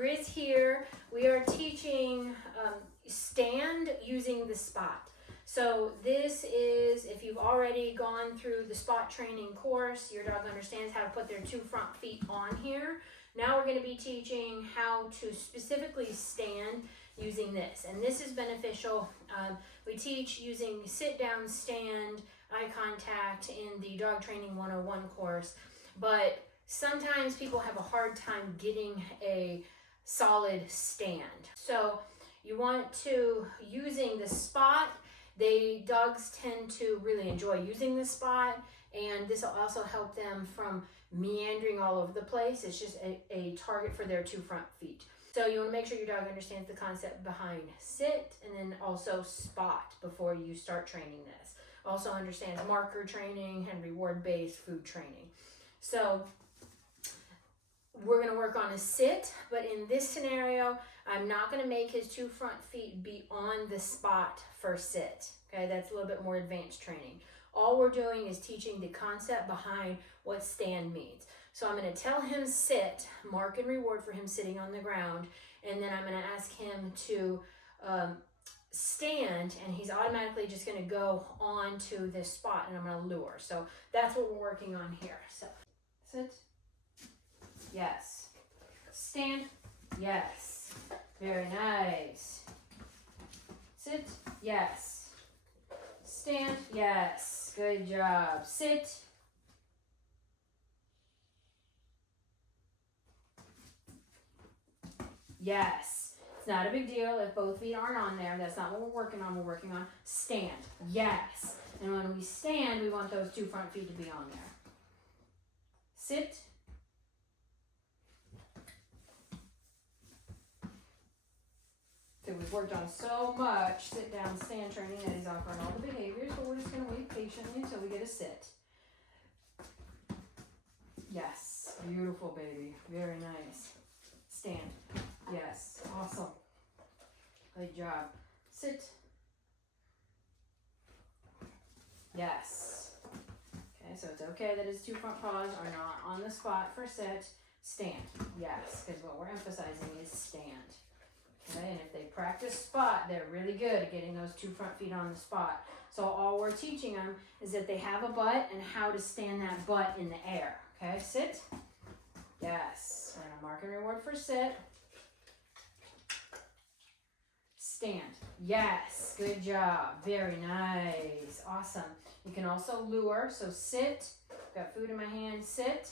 Grizz here. We are teaching stand using the spot. So this is, if you've already gone through the spot training course, your dog understands how to put their 2 front feet on here. Now we're going to be teaching how to specifically stand using this. And this is beneficial. We teach using sit down, stand, eye contact in the Dog Training 101 course. But sometimes people have a hard time getting a solid stand. So you want to, using the spot, dogs tend to really enjoy using the spot, and this will also help them from meandering all over the place. It's just a target for their 2 front feet. So you want to make sure your dog understands the concept behind sit and then also spot before you start training this. Also understands marker training and reward-based food training. So we're going to work on a sit, but in this scenario, I'm not going to make his 2 front feet be on the spot for sit. Okay, that's a little bit more advanced training. All we're doing is teaching the concept behind what stand means. So I'm going to tell him sit, mark and reward for him sitting on the ground, and then I'm going to ask him to stand, and he's automatically just going to go on to this spot, and I'm going to lure. So that's what we're working on here. So sit. Yes. Stand. Yes. Very nice. Sit. Yes. Stand. Yes. Good job. Sit. Yes. It's not a big deal if both feet aren't on there. That's not what we're working on. We're working on stand. Yes. And when we stand, we want those 2 front feet to be on there. Sit. So we've worked on so much sit down stand training that he's offering all the behaviors, but we're just going to wait patiently until we get a sit. Yes, beautiful baby, very nice. Stand, yes, awesome. Good job. Sit. Yes. Okay, so it's okay that his 2 front paws are not on the spot for sit. Stand, yes, because what we're emphasizing is stand. Okay, and if they practice spot, they're really good at getting those 2 front feet on the spot. So all we're teaching them is that they have a butt and how to stand that butt in the air. Okay, sit. Yes. We're going to mark and reward for sit. Stand. Yes. Good job. Very nice. Awesome. You can also lure. So sit. Got food in my hand. Sit.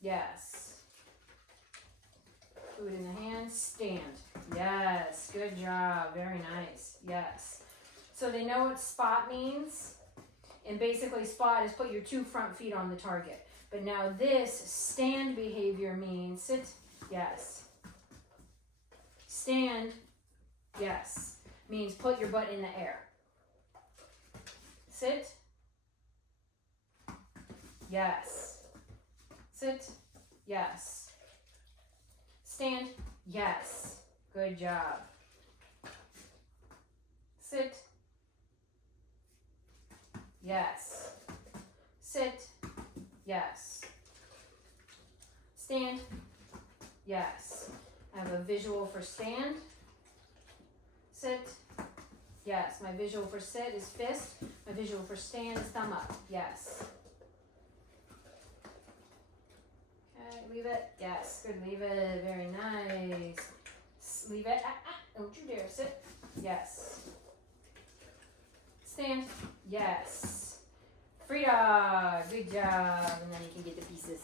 Yes. Food in the hand, stand. Yes, good job, very nice, yes. So they know what spot means, and basically spot is put your 2 front feet on the target. But now this stand behavior means sit, yes. Stand, yes, means put your butt in the air. Sit, yes. Sit, yes. Stand, yes. Good job. Sit, yes. Sit, yes. Stand, yes. I have a visual for stand. Sit, yes. My visual for sit is fist. My visual for stand is thumb up, yes. Leave it. Yes. Good. Leave it. Very nice. Leave it. Don't you dare. Sit. Yes. Stand. Yes. Free dog. Good job. And then you can get the pieces.